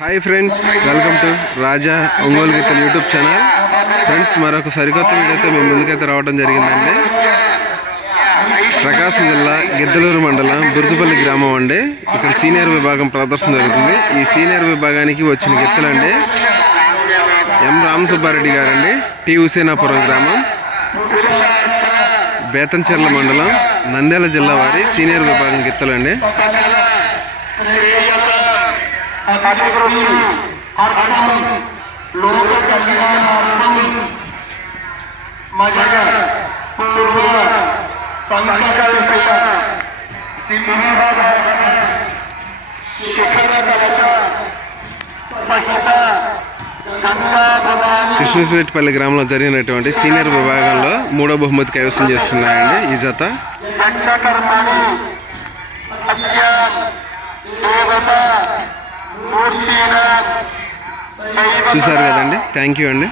Hi friends welcome to Raja Ongole గీతలు YouTube channel friends మరొక సరికొత్త వీడియోతో మేము ముందుకైతే రావడం జరిగిందండి. ప్రకాశం జిల్లా గిద్దలూరు మండలం బురుజుపల్లి గ్రామం అండి. ఇక్కడ సీనియర్ విభాగం ప్రదర్శన జరుగుతుంది. ఈ సీనియర్ విభాగానికి వచ్చిన గిత్తలండి ఎం. రామసుబ్బారెడ్డి గారండి. టి హుసేనాపురం గ్రామం. బేతంచెర్ల మండలం. నంద్యాల జిల్లా వారి సీనియర్ విభాగం గిత్తలండి అభివృద్ధి కృష్ణశెట్టిపల్లి గ్రామంలో జరిగినటువంటి సీనియర్ విభాగంలో మూడో బహుమతి కైవసం చేసుకున్నాయండి ఈ జత. చూశారు చూసారు కదండి. థ్యాంక్ యూ అండి.